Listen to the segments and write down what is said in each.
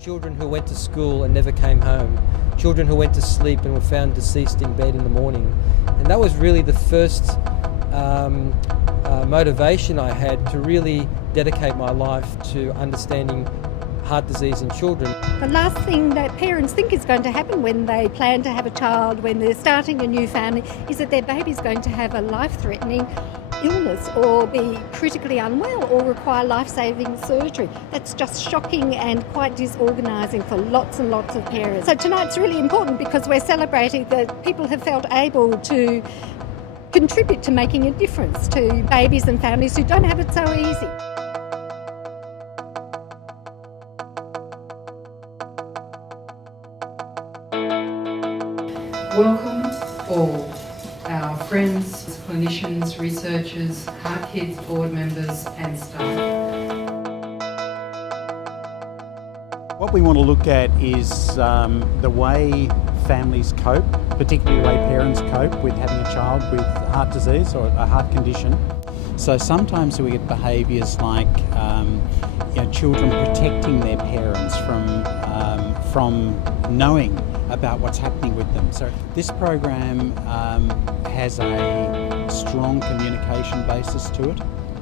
Children who went to school and never came home. Children who went to sleep and were found deceased in bed in the morning. And that was really the first motivation I had to really dedicate my life to understanding heart disease in children. The last thing that parents think is going to happen when they plan to have a child, when they're starting a new family, is that their baby's going to have a life-threatening illness or be critically unwell or require life-saving surgery. That's just shocking and quite disorganising for lots and lots of parents. So tonight's really important because we're celebrating that people have felt able to contribute to making a difference to babies and families who don't have it so easy. Welcome all our friends, clinicians, researchers, HeartKids board members and staff. What we want to look at is the way families cope, particularly the way parents cope with having a child with heart disease or a heart condition. So sometimes we get behaviours like children protecting their parents from knowing about what's happening with them. So this program has a strong communication basis to it.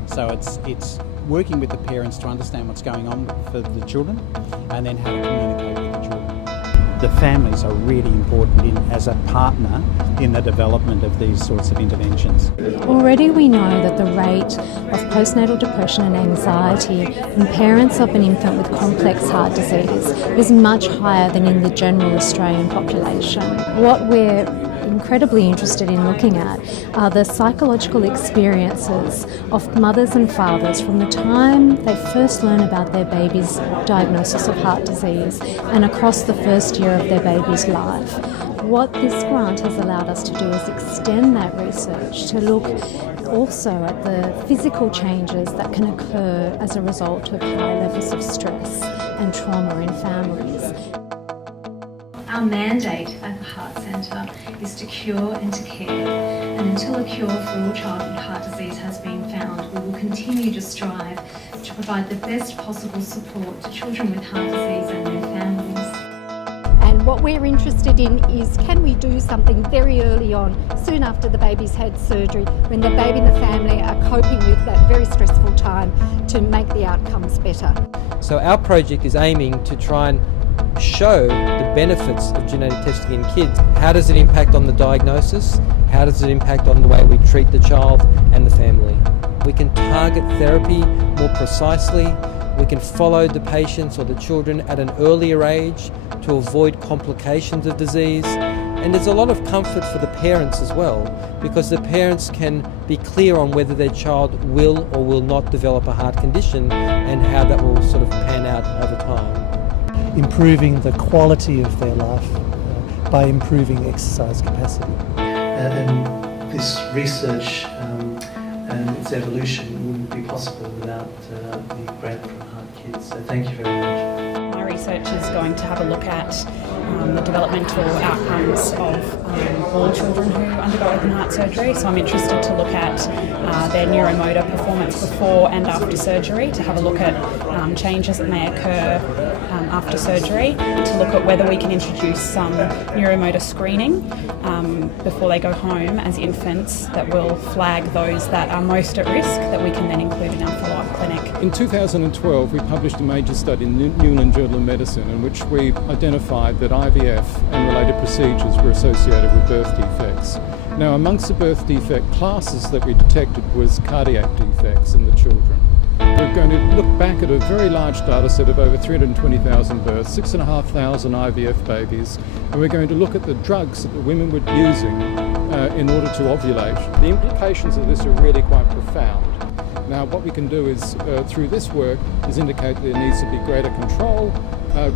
So it's working with the parents to understand what's going on for the children and then how to communicate with the children. The families are really important as a partner in the development of these sorts of interventions. Already we know that the rate of postnatal depression and anxiety in parents of an infant with complex heart disease is much higher than in the general Australian population. What we're incredibly interested in looking at are the psychological experiences of mothers and fathers from the time they first learn about their baby's diagnosis of heart disease and across the first year of their baby's life. What this grant has allowed us to do is extend that research to look also at the physical changes that can occur as a result of high levels of stress and trauma in families. Our mandate at the Heart Centre is to cure and to care, and until a cure for all childhood heart disease has been found, we will continue to strive to provide the best possible support to children with heart disease and their families. And what we're interested in is, can we do something very early on, soon after the baby's had surgery, when the baby and the family are coping with that very stressful time, to make the outcomes better. So our project is aiming to try and show the benefits of genetic testing in kids. How does it impact on the diagnosis? How does it impact on the way we treat the child and the family? We can target therapy more precisely. We can follow the patients or the children at an earlier age to avoid complications of disease. And there's a lot of comfort for the parents as well, because the parents can be clear on whether their child will or will not develop a heart condition and how that will sort of pan out over time. Improving the quality of their life by improving exercise capacity. And this research and its evolution wouldn't be possible without the grant from HeartKids. So thank you very much. My research is going to have a look at the developmental outcomes of all children who undergo open heart surgery. So I'm interested to look at their neuromotor performance before and after surgery, to have a look at changes that may occur after surgery, to look at whether we can introduce some neuromotor screening before they go home as infants that will flag those that are most at risk, that we can then include in our follow-up clinic. In 2012 we published a major study in the New England Journal of Medicine in which we identified that IVF and related procedures were associated with birth defects. Now, amongst the birth defect classes that we detected was cardiac defects in the children. We're going to look back at a very large data set of over 320,000 births, 6,500 IVF babies, and we're going to look at the drugs that the women were using in order to ovulate. The implications of this are really quite profound. Now, what we can do is, through this work, is indicate there needs to be greater control,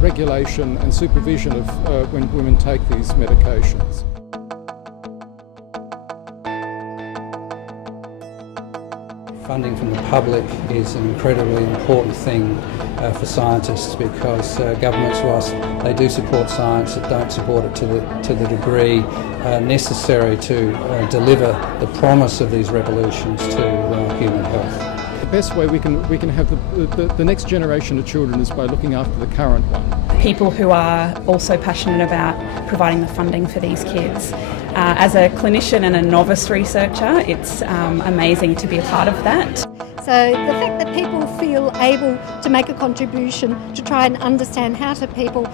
regulation and supervision of when women take these medications. Funding from the public is an incredibly important thing for scientists, because governments, whilst they do support science, that don't support it to the degree necessary to deliver the promise of these revolutions to human health. The best way we can have the next generation of children is by looking after the current one. people who are also passionate about providing the funding for these kids. As a clinician and a novice researcher, it's amazing to be a part of that. So the fact that people feel able to make a contribution to try and understand how do people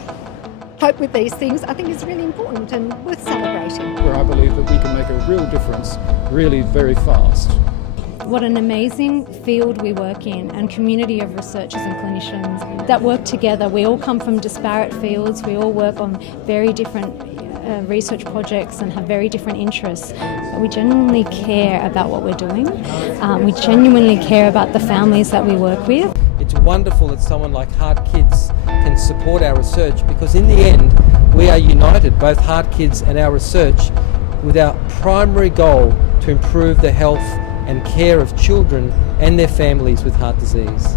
cope with these things, I think is really important and worth celebrating. Where I believe that we can make a real difference really very fast. What an amazing field we work in, and community of researchers and clinicians that work together. We all come from disparate fields, we all work on very different research projects and have very different interests. But we genuinely care about what we're doing. We genuinely care about the families that we work with. It's wonderful that someone like HeartKids can support our research, because in the end we are united, both HeartKids and our research, with our primary goal to improve the health and care of children and their families with heart disease.